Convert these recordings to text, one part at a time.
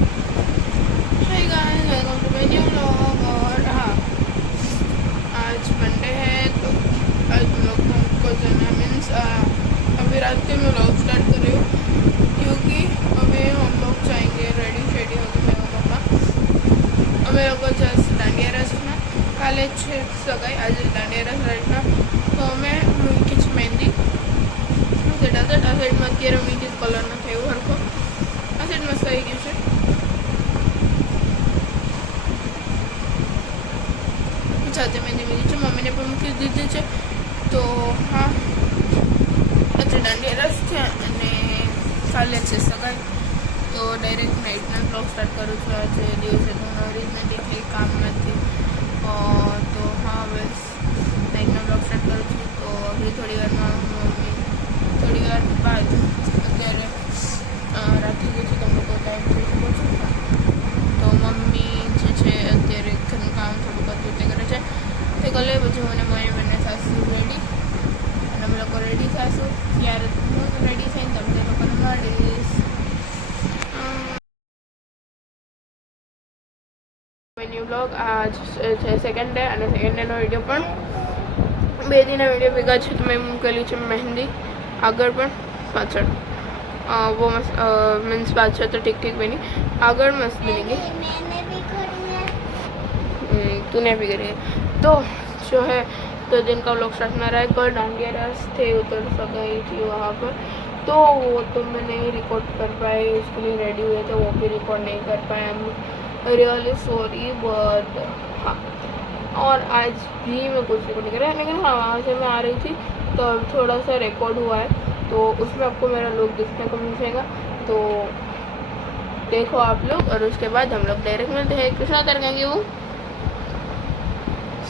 Hi guys, welcome to my new vlog. और हाँ, आज मंडे है तो आज हम लोग को जाना मीन्स अभी रात के मैं व्लॉग स्टार्ट कर रही हूँ क्योंकि अभी हम लोग जाएंगे रेडी शेडी होकर मेरे पापा और मेरे को जस्ट दांडिया रसना काले सगाई आज दांडिया रस रचना तो मैं मीकीच मेहंदी सेट आ साइड में અત્યારે મીકી કલર ન થયો હરખો આ સાઈડ મસ્ત આવી ગયું છે સાથે મેંદી મૂકી છે મમ્મીને પણ મૂકી દીધી છે તો હા અત્યારે દાંડિયા રસ છે અને કાલે છે સગાઈ તો ડાયરેક્ટ નાઇટના બ્લોગ સ્ટાર્ટ કરું છું આજે દિવસે તો નવી રીતના એટલે કામ નથી તો હા બસ નાઇટના બ્લોગ સ્ટાર્ટ કરું છું તો હવે થોડી વારમાં મમ્મી થોડી વાર બાદ અત્યારે રાખી દઉં છું તમને કોઈ ટાઈમ થઈ શકો છો તો મમ્મી જે છે અત્યારે ઘરનું કામ થોડુંક હતું તે કરે છે તે કલે પછી મને બંને થશું રેડી અને અમે લોકો રેડી થશું ત્યારે હું રેડી થઈને તમને લોકોને મળીશ ન્યૂ બ્લોગ આજ છે સેકન્ડ ડે અને સેકન્ડ ડેનો વિડીયો પણ બે દિનના વિડીયો ભેગા છે તો મેં મૂકેલી છે મહેંદી આગળ પણ પાછળ वो मस्त मीन्स पाछड़ तो ठीक ठीक बनी आगर मस्त बनेगी तूने भी करी तो जो है 2 दिन का व्लॉग स्टार्ट में रहा है कल डांडिया रस थे उतर सगाई थी वहाँ पर तो वो तो मैं नहीं रिकॉर्ड कर पाए उसके लिए रेडी हुए थे वो भी रिकॉर्ड नहीं कर पाए I am really sorry but हाँ और आज भी मैं कुछ रिकॉर्ड नहीं कर रहा लेकिन हाँ वहाँ से मैं आ रही थी तो अब थोड़ा सा रिकॉर्ड हुआ है तो उसमें आपको मेरा लुक देखने को मिल जाएगा तो देखो आप लोग और उसके बाद हम लोग डायरेक्ट मिलते हैं कृष्णा कर गएंगे वो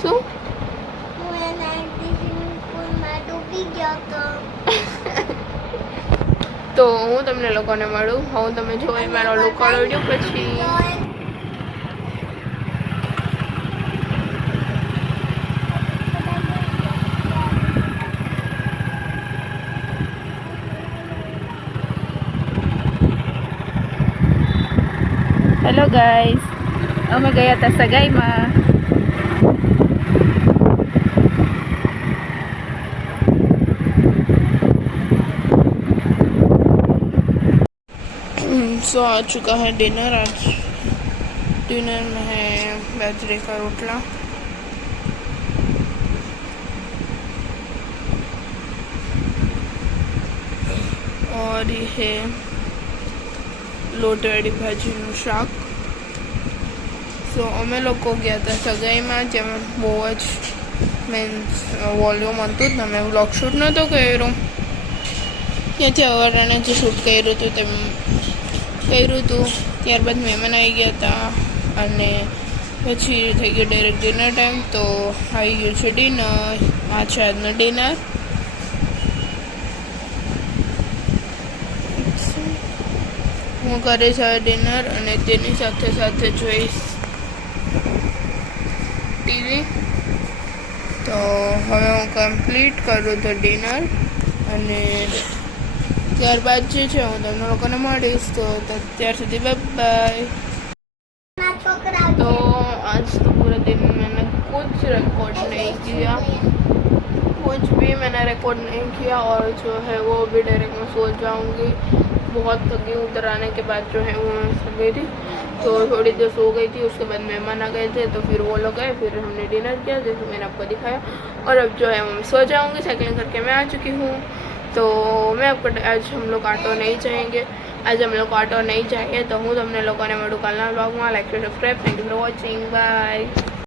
शू तो हूँ तमने लोगों ने મળું હું તમે જોઈ મારો લુક વાળો વિડીયો પછી હેલો ગાઈસ અમે ગયા હતા સગાઈમાં सो आ चुका है डिनर आज डिनर में है बाजरे का रोटला और ये है લોટવાળી ભાજીનું શાક સો અમે લોકો ગયા હતા સગાઈમાં જેમાં બહુ જ મીન્સ વોલ્યુમ હતું જ મેં વ્લોગ શૂટ નહોતો કર્યો ત્યાંથી અવારણે જે શૂટ કર્યું હતું તેમ કર્યું હતું ત્યારબાદ મહેમાન આવી ગયા હતા અને પછી થઈ ગયો ડાયરેક્ટ ડિનર ટાઈમ તો આવી ગયું છે ડિનર આ છે આજનો ડિનર હું કરીશ હવે ડિનર અને તેની સાથે સાથે જોઈશ ટીવી તો હવે હું કમ્પ્લીટ કરું તો ડિનર અને ત્યારબાદ જે છે હું તમને લોકોને મળીશ તો ત્યાર સુધી બાય तो आज तो पूरे दिन मैंने कुछ रिकॉर्ड नहीं किया कुछ भी मैंने रिकॉर्ड नहीं किया और जो है वो भी डायरेक्ट मैं सो जाऊंगी बहुत थकी उधर आने के बाद जो है वो सो गई थी तो थोड़ी देर सो गई थी उसके बाद मेहमान आ गए थे तो फिर वो लोग गए फिर हमने डिनर किया जैसे मैंने आपको दिखाया और अब जो है मैं सो जाऊंगी साइकिलिंग करके मैं आ चुकी हूँ तो मैं आपको आज हम लोग ऑटो नहीं जाएंगे आज हम लोग ऑटो नहीं जाएंगे तो हूँ तुमने लोगों ने मैं कालना ब्लॉग में like subscribe thank you for watching bye.